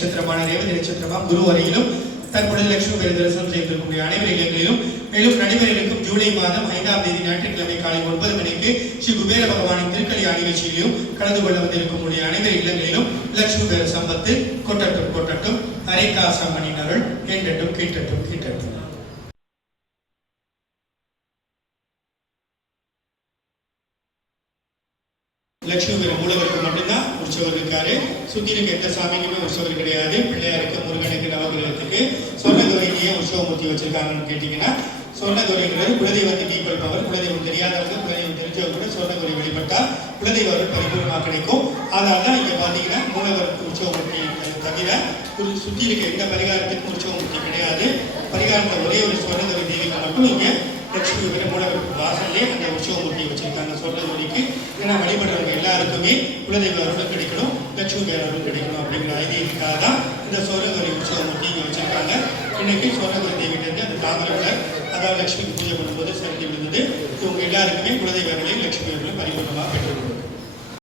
நட்சத்திரமான ரேவதி நட்சத்திரமாம் குரு வரையிலும் தற்பொழுது லட்சுமி பெரு தரிசனம் செய்திருக்கக்கூடிய அனைவரு இல்லங்களிலும் மேலும் நடைபெறவிருக்கும் ஜூலை மாதம் 5ஆம் தேதி ஞாயிற்றுக்கிழமை காலை 9 மணிக்கு ஸ்ரீ குபேர பகவானின் திருக்கல்யாணி நிகழ்ச்சியிலும் கலந்து கொள்ள வந்திருக்கக்கூடிய அனைவரு இல்லங்களிலும் லட்சுமி பெரு சம்பத்து கொட்டட்டும் கொட்டட்டும் அரைக்காசம் மணினர்கள் கேட்டட்டும் கேட்டட்டும் கேட்டட்டும். லட்சுமி பெரு மூலவருக்கு மட்டும்தான் உற்சவர் இருக்காரு. சுத்தி இருக்க எந்த சாமிக்குமே உற்சவர் கிடையாது. பிள்ளையாருக்கு, முருகனுக்கு, நவகிரகத்துக்கு சொர்ணதுரைக்கு உற்சவமூர்த்தி வச்சிருக்காங்கன்னு கேட்டீங்கன்னா, சொர்ணதுரைங்கிறது குலதெய்வத்துக்கு ஈக்குவல் பவர். குலதெய்வம் தெரியாதவங்க, குலதெய்வம் தெரிஞ்சவங்க கூட சொர்ணதுரை வழிபட்டா குலதெய்வம் பரிபூர்ணமாக கிடைக்கும். அதனால தான் இங்க பாத்தீங்கன்னா மூலவருக்கு உற்சவமூர்த்தி தவிர சுத்தி இருக்க எந்த பரிகாரத்துக்கும் உற்சவமூர்த்தி கிடையாது. பரிகாரத்தை ஒரே ஒரு சொர்ணதுரை தேவிக்கு மட்டும் இங்க லட்சுமி பெரு மூலவருக்கு வாசல்லே அந்த உற்சவமூர்த்தி வச்சிருக்காங்க சொர்ணதுரைக்கு. ஏன்னா வழிபடுறவங்க எல்லாருக்குமே குலதெய்வ அருள் கிடைக்கணும், லட்சுமி பெரு அருள் கிடைக்கணும் அப்படிங்கிற ஐதீகத்துக்காக தான் இந்த சொர்ணதுரை உற்சவமூர்த்தி இங்கே வச்சிருக்காங்க. இன்னைக்கு சொர்ணதுரை தேவிட்டு அந்த தாமரவர் அதாவது லட்சுமிக்கு பூஜை பண்ணும்போது சிறந்து விழுந்தது. இவங்க எல்லாருக்குமே குலதெய்வ அருளையும் லட்சுமி அருளையும் பரிபூர்ணமாக பெற்றுக் கொடுக்கும்.